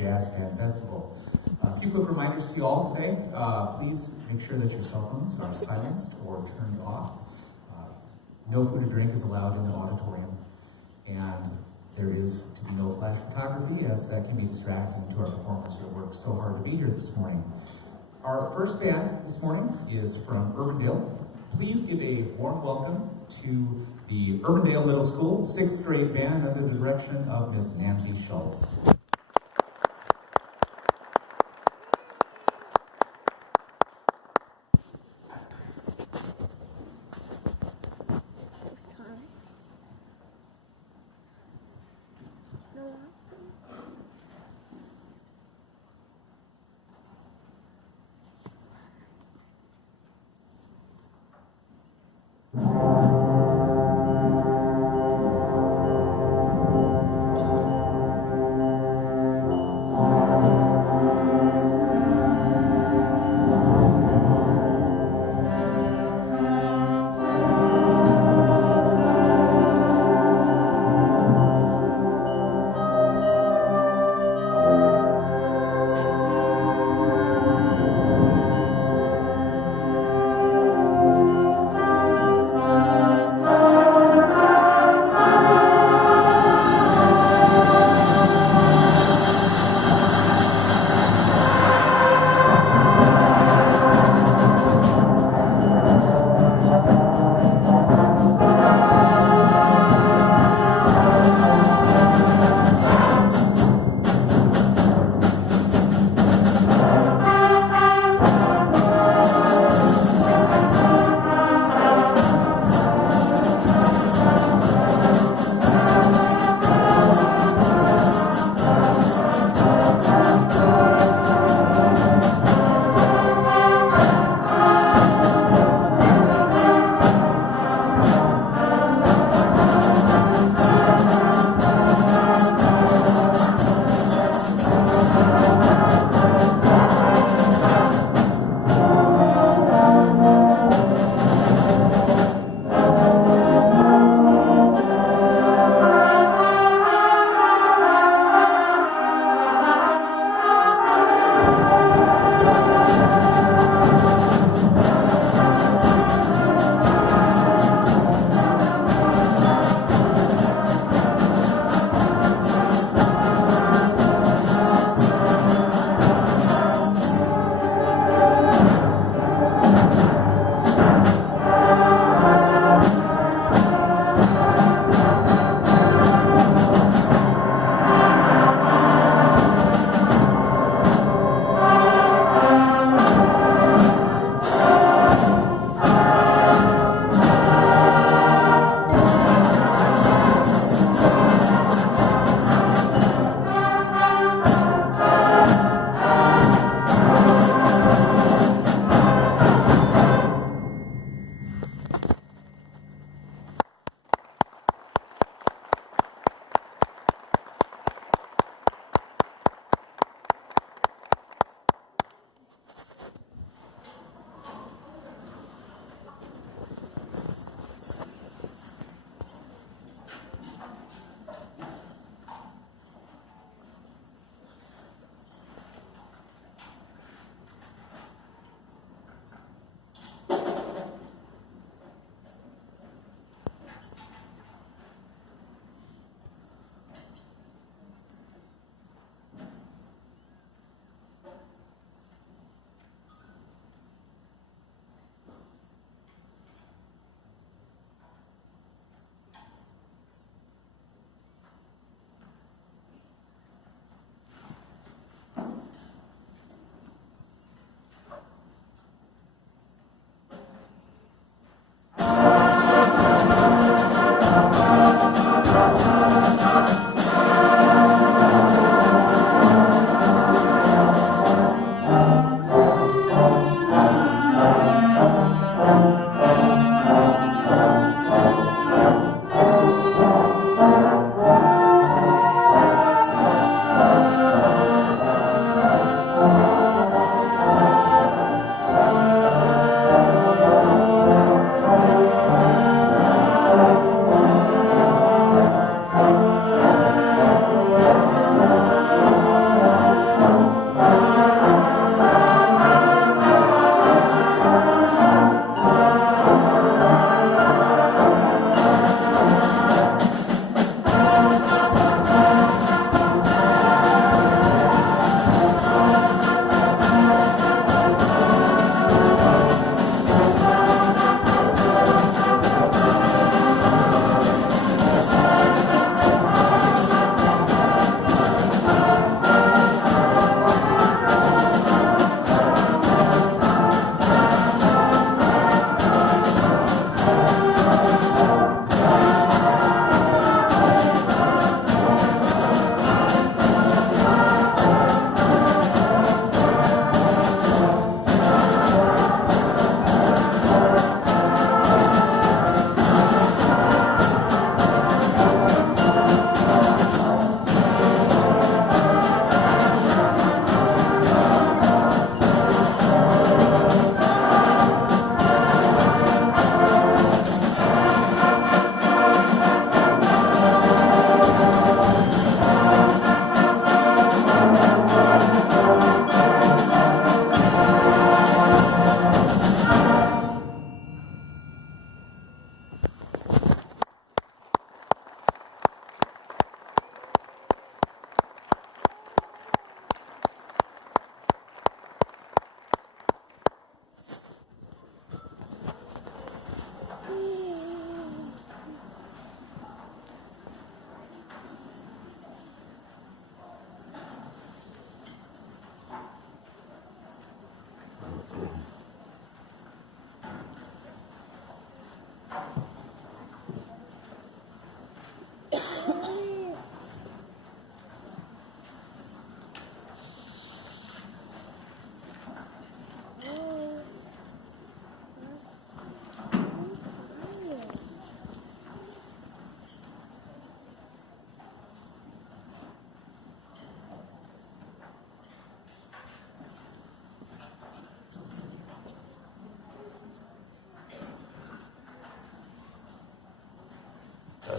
Jazz Band Festival. A few quick reminders to you all today. Please make sure that your cell phones are silenced or turned off. No food or drink is allowed in the auditorium. And there is to be no flash photography, as that can be distracting to our performers who have worked so hard to be here this morning. Our first band this morning is from Urbandale. Please give a warm welcome to the Urbandale Middle School 6th grade band under the direction of Miss Nancy Schultz.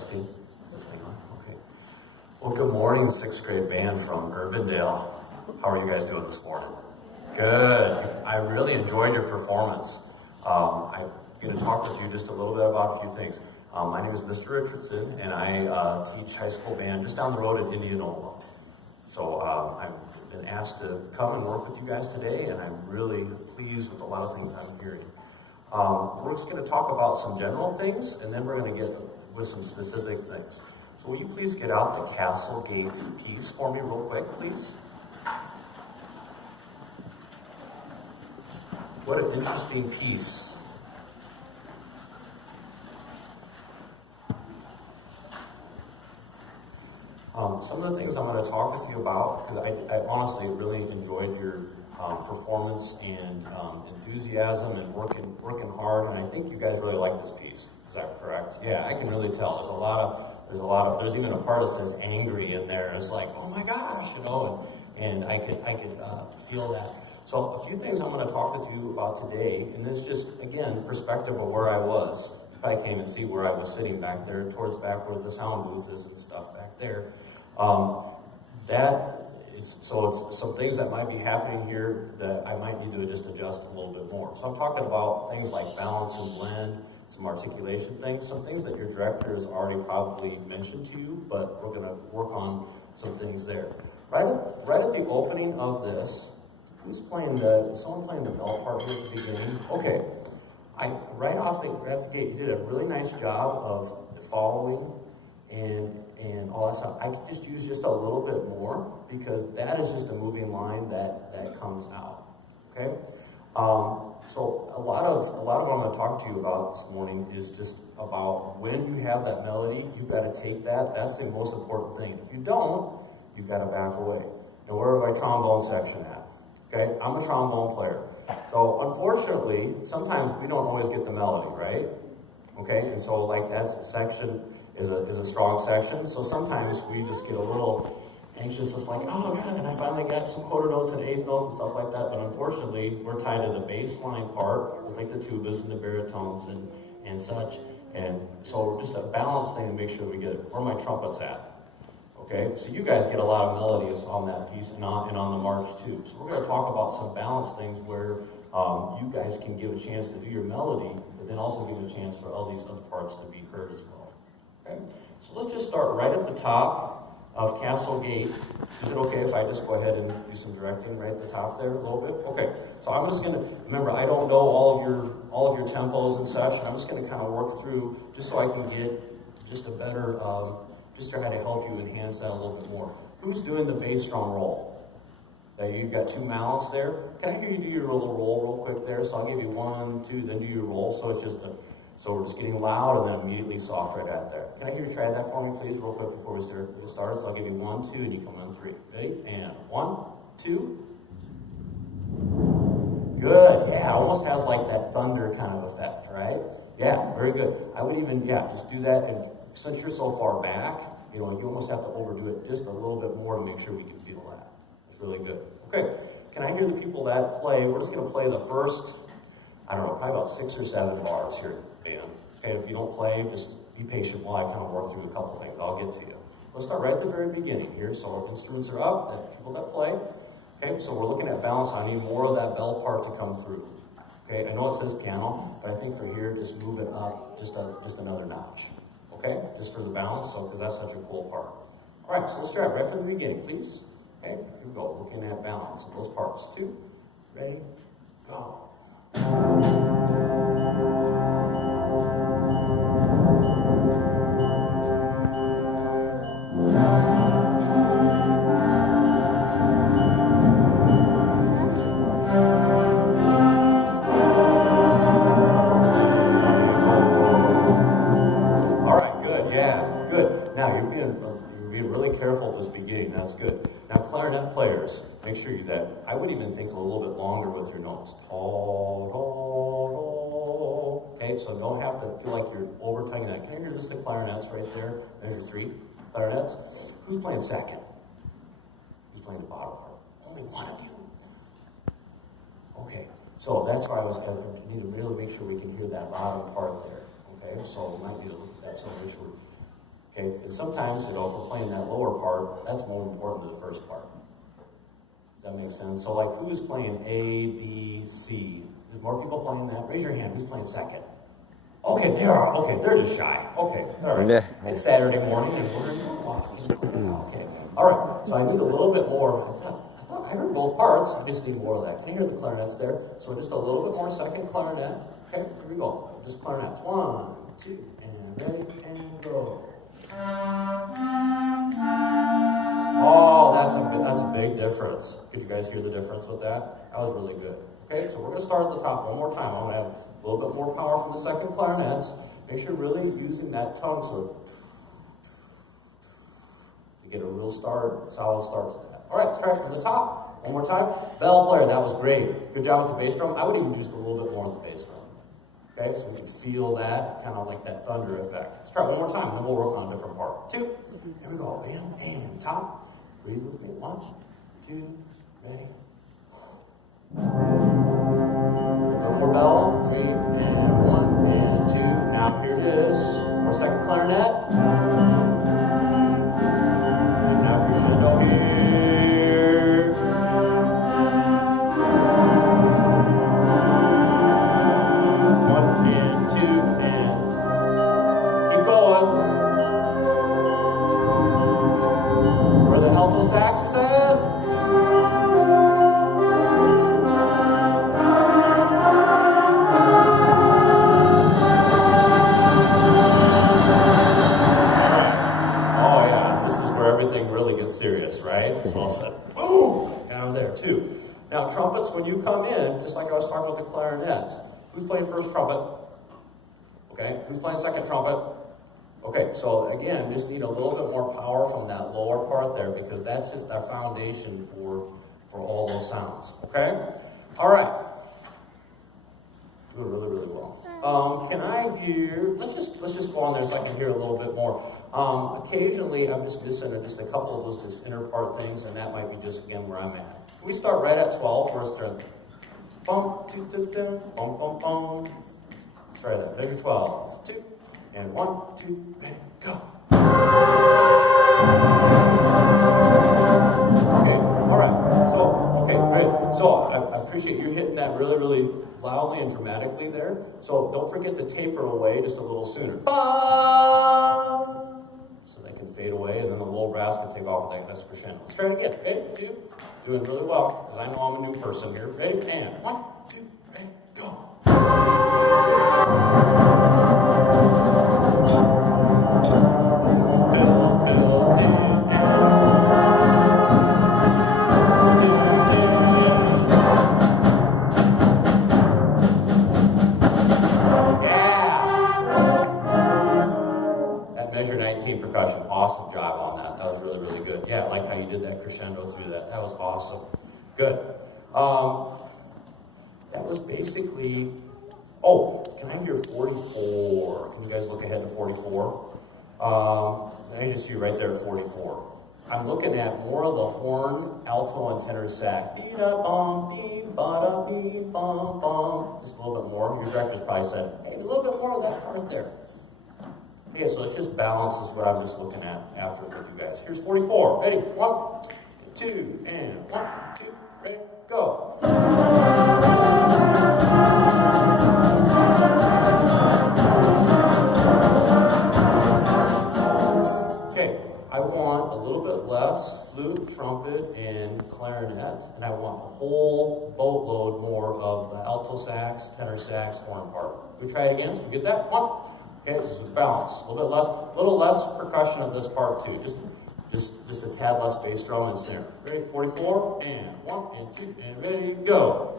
Testing. Is this thing on? Okay. Well, good morning, 6th grade band from Urbandale. How are you guys doing this morning? Good. I really enjoyed your performance. I'm going to talk with you just a little bit about a few things. My name is Mr. Richardson, and I teach high school band just down the road in Indianola. So I've been asked to come and work with you guys today, and I'm really pleased with a lot of things I'm hearing. We're just going to talk about some general things, and then we're going to get with some specific things. So will you please get out the Castle Gate piece for me real quick, please? What an interesting piece. Some of the things I'm going to talk with you about, because I honestly really enjoyed your performance and enthusiasm and working hard, and I think you guys really like this piece. Is that correct? Yeah, I can really tell. There's even a part that says angry in there. It's like, oh my gosh, you know, and I could feel that. So a few things I'm going to talk with you about today, and this just, again, perspective of where I was. You probably came and see where I was sitting back there, towards back where the sound booth is and stuff back there. So it's some things that might be happening here that I might need to just adjust a little bit more. So I'm talking about things like balance and blend, some articulation things, some things that your director has already probably mentioned to you, but we're going to work on some things there. Right at the opening of this, is someone playing the bell part here at the beginning? Okay. Right off the gate, you did a really nice job of following and all that stuff. I could just use just a little bit more because that is just a moving line that comes out. Okay? So a lot of what I'm going to talk to you about this morning is just about when you have that melody, you've got to take that. That's the most important thing. If you don't, you've got to back away. Now, where is my trombone section at? Okay, I'm a trombone player. So unfortunately, sometimes we don't always get the melody, right? Okay, and so like that section is a strong section. So sometimes we just get a little anxious. It's like, oh God, and I finally got some quarter notes and eighth notes and stuff like that. But unfortunately, we're tied to the bass line part with like the tubas and the baritones and such. And so just a balance thing to make sure we get where my trumpet's at. Okay, so you guys get a lot of melodies on that piece and on the march too. So we're going to talk about some balance things where you guys can give a chance to do your melody, but then also give a chance for all these other parts to be heard as well. Okay, so let's just start right at the top of Castle Gate. Is it okay if I just go ahead and do some directing right at the top there a little bit? Okay, so I'm just going to, remember, I don't know all of your tempos and such, and I'm just going to kind of work through just so I can get just a better, just trying to help you enhance that a little bit more. Who's doing the bass drum roll? So you've got two mallets there. Can I hear you do your little roll real quick there? So I'll give you 1, 2, then do your roll. So it's just so we're just getting loud and then immediately soft right out there. Can I hear you try that for me, please, real quick before we start? So I'll give you 1, 2, and you come on 3. Ready? And 1, 2. Good. Yeah, almost has like that thunder kind of effect, right? Yeah, very good. I would even, just do that. And since you're so far back, you almost have to overdo it just a little bit more to make sure we can feel that. It's really good. Okay, can I hear the people that play? We're just going to play the first, probably about 6 or 7 bars here, Dan. Okay, if you don't play, just be patient while I kind of work through a couple things. I'll get to you. Let's start right at the very beginning here. So our instruments are up, the people that play. Okay, so we're looking at balance. I need more of that bell part to come through. Okay, I know it says piano, but I think for here, just move it up just another notch. Okay, just for the balance, because that's such a cool part. All right, so let's start right from the beginning, please. Okay, here we go, looking at balance of those parts. 2, ready, go. That's good. Now, clarinet players, make sure you that. I would even think a little bit longer with your notes. Okay, so don't have to feel like you're overplaying that. Can you hear just the clarinets right there? There's your 3 clarinets. Who's playing second? Who's playing the bottom part? Only one of you. Okay, so that's why I need to really make sure we can hear that bottom part there. Okay, so we might need to look at that. So make sure Okay, and sometimes, if we're playing that lower part, that's more important than the first part. Does that make sense? So, like, who's playing A, B, C? There's more people playing that? Raise your hand. Who's playing second? Okay, they are. Okay, they're just shy. Okay, all right. Yeah. It's Saturday morning, and we're walking. Okay, all right. So I need a little bit more. I heard both parts. I just need more of that. Can you hear the clarinets there? So just a little bit more second clarinet. Okay, here we go. Just clarinets. 1, 2, and ready, and go. Oh, that's a big difference. Could you guys hear the difference with that? That was really good. Okay, so we're going to start at the top one more time. I'm going to have a little bit more power from the second clarinets. Make sure you're really using that tongue so you get a real start, solid start to that. All right, let's try it from the top. One more time. Bell player, that was great. Good job with the bass drum. I would even just a little bit more with the bass drum. Okay, so we can feel that, kind of like that thunder effect. Let's try it one more time, and then we'll work on a different part. 2. Here we go. And top. Breathe with me. 1, 2, ready. One more bell. 3, and 1, and 2. Now here it is. Our second clarinet. And now crescendo here. 1 and 2, and keep going. Where the alto sax is at. Serious, right? So I'll say, boom, down there too. Now trumpets, when you come in, just like I was talking about the clarinets, who's playing first trumpet? Okay, who's playing second trumpet? Okay, so again, just need a little bit more power from that lower part there because that's just our foundation for all those sounds. Okay? All right. Doing really, really well. Can I hear? Let's just go on there so I can hear a little bit more. Occasionally, I'm just missing just a couple of those just inner part things, and that might be just again where I'm at. Can we start right at 12 first? Bum, 2, 2, 2, bum, bum, bum. Let's try that. Measure 12. 2, and 1, 2, and go. Okay. All right. So, okay, great. So I appreciate you hitting that really, really loudly and dramatically there. So don't forget to taper away just a little sooner. So they can fade away, and then the low brass can take off with that best crescendo. Let's try it again. Ready, 2, doing really well, because I know I'm a new person here. Ready, and 1, 2, and go. Percussion, awesome job on that. That was really, really good. Yeah, I like how you did that crescendo through that. That was awesome. Good. That was basically. Oh, can I hear 44? Can you guys look ahead to 44? I just see right there at 44. I'm looking at more of the horn, alto, and tenor sax. Be-da-bum, be-ba-da, be-bum-bum. Just a little bit more. Your director's probably said, hey, a little bit more of that part there. Okay, so it's just balance is what I'm just looking at after with you guys. Here's 44. Ready? 1, 2, and 1, 2, ready, go. Okay, I want a little bit less flute, trumpet, and clarinet, and I want a whole boatload more of the alto sax, tenor sax, horn part. Can we try it again? So we get that? 1. Okay, just with balance. A little less percussion of this part too. Just a tad less bass drum and snare. Ready? 44, and 1, and 2, and ready, go.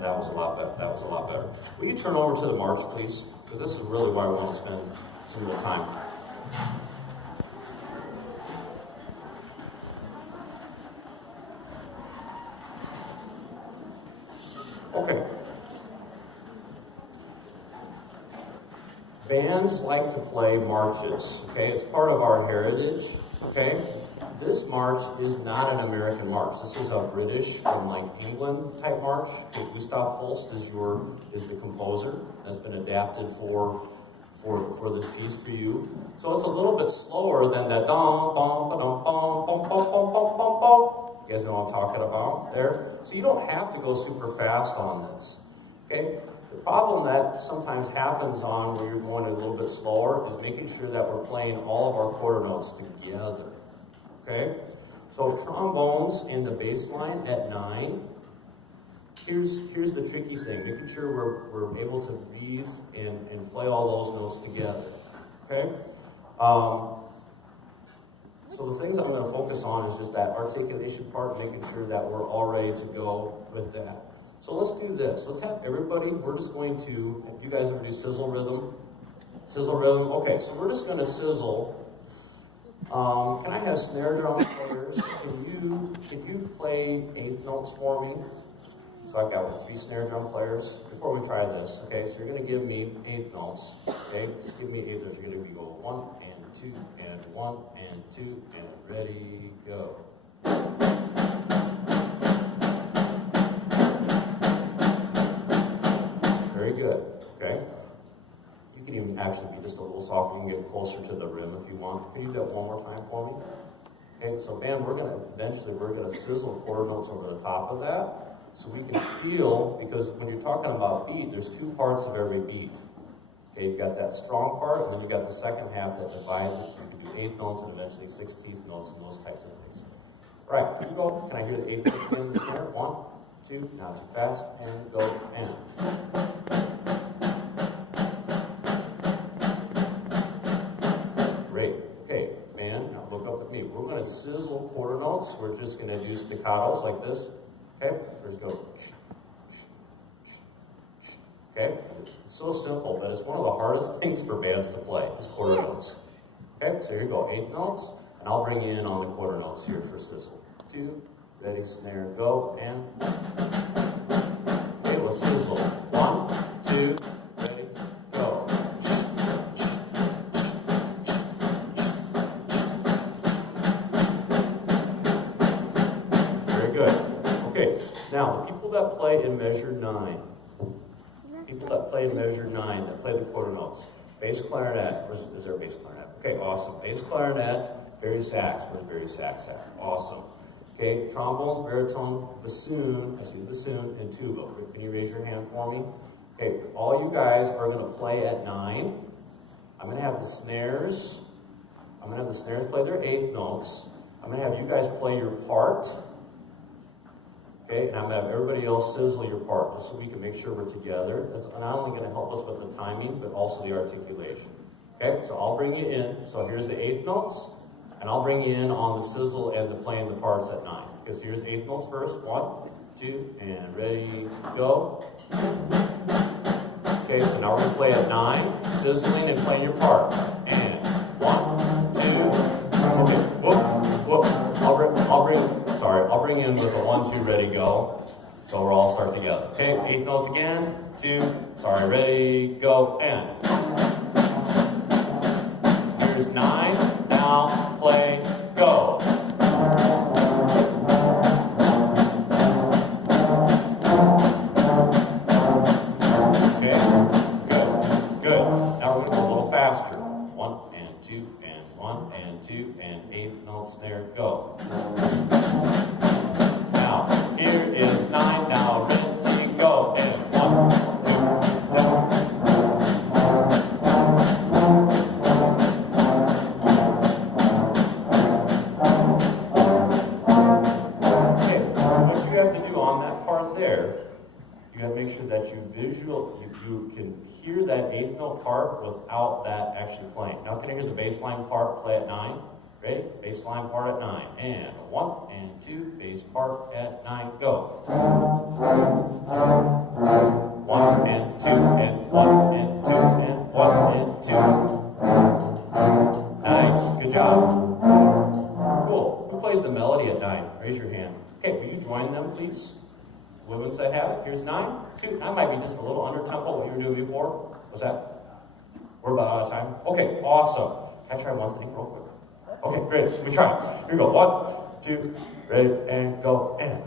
That was a lot better. That was a lot better. Will you turn over to the march, please? Because this is really where I want to spend some real time. Okay. Bands like to play marches, okay? It's part of our heritage, okay? This march is not an American march. This is a British and like England type march. Gustav Holst is the composer. Has been adapted for this piece for you. So it's a little bit slower than that dum bum ba dum bum bum bum bum bum bum bum. You guys know what I'm talking about there? So you don't have to go super fast on this. Okay? The problem that sometimes happens on when you're going a little bit slower is making sure that we're playing all of our quarter notes together. Okay? So trombones and the bass line at 9. Here's the tricky thing, making sure we're able to breathe and play all those notes together. Okay? So the things I'm going to focus on is just that articulation part, making sure that we're all ready to go with that. So let's do this. Let's have everybody, we're just going to, you guys ever do sizzle rhythm? Sizzle rhythm? Okay, so we're just going to sizzle. Can I have snare drum players? Can you play 8th notes for me? So I've got 3 snare drum players. Before we try this, okay, so you're going to give me 8th notes. Okay, just give me 8th notes. You're going to go 1 and 2 and 1 and 2 and ready, go. Very good, okay? You can even actually be just a little softer. You can get closer to the rim if you want. Can you do that one more time for me? Okay, so man, we're gonna sizzle quarter notes over the top of that. So we can feel, because when you're talking about beat, there's 2 parts of every beat. Okay, you've got that strong part, and then you've got the second half that divides it, so you can do 8th notes and eventually 16th notes and those types of things. All right, you go. Can I hear the 8th notes in the snare? 1, 2, not too fast, and go, and. Great. Okay, man, now look up at me. We're going to sizzle quarter notes. We're just going to do staccatos like this. Okay, let's go. Okay, it's so simple, but it's one of the hardest things for bands to play, is quarter notes. Okay, so here you go, 8th notes, and I'll bring you in on the quarter notes here for sizzle. 2, ready, snare, go, and. Okay, let's sizzle. 1, 2, ready, go. Very good. Okay, now the people that play in measure 9, that play the quarter notes. Bass clarinet, is there a bass clarinet? Okay, awesome. Bass clarinet, Barry sax, where's Barry sax at? Awesome. Okay, trombones, baritone, bassoon, I see bassoon, and tuba. Can you raise your hand for me? Okay, all you guys are going to play at 9. I'm going to have the snares play their 8th notes. I'm going to have you guys play your part. Okay, and I'm going to have everybody else sizzle your part, just so we can make sure we're together. That's not only going to help us with the timing, but also the articulation. Okay, so I'll bring you in. So here's the 8th notes, and I'll bring you in on the sizzle and the playing the parts at 9. Because here's 8th notes first. 1, 2, and ready, go. Okay, so now we're going to play at 9, sizzling and playing your part. And 1, 2, okay, whoop, whoop. I'll bring you in with a 1, 2, ready, go. So we'll all start together. Okay, 8th notes again. 2, ready, go, and. Here's 9, now, play, go. Okay, good. Now we're going to go a little faster. 1 and 2 and 1 and 2 and 8th note snare, go. Now, here is 9, now ready, go, and 1, 2, down. Okay, so what you have to do on that part there, you have to make sure that you can hear that 8th note part without that actually playing. Now, can I hear the bass line part play at 9? Ready? Bass line part at 9. And 1 and 2, bass part at 9, go. 1 and 2 and 1 and 2 and 1 and 2. Nice, good job. Cool. Who plays the melody at 9? Raise your hand. Okay, will you join them, please? Women that have it. Here's 9, 2. That might be just a little under tempo what you were doing before. What's that? We're about out of time. Okay, awesome. Can I try one thing real quick? Okay, great. Let me try. Here we go. 1, 2, ready, and go. And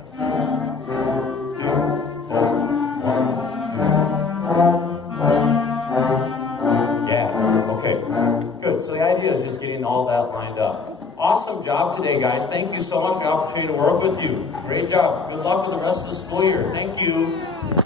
2, 4, 1, 2. Yeah. Okay. Good. So the idea is just getting all that lined up. Awesome job today, guys. Thank you so much for the opportunity to work with you. Great job. Good luck with the rest of the school year. Thank you.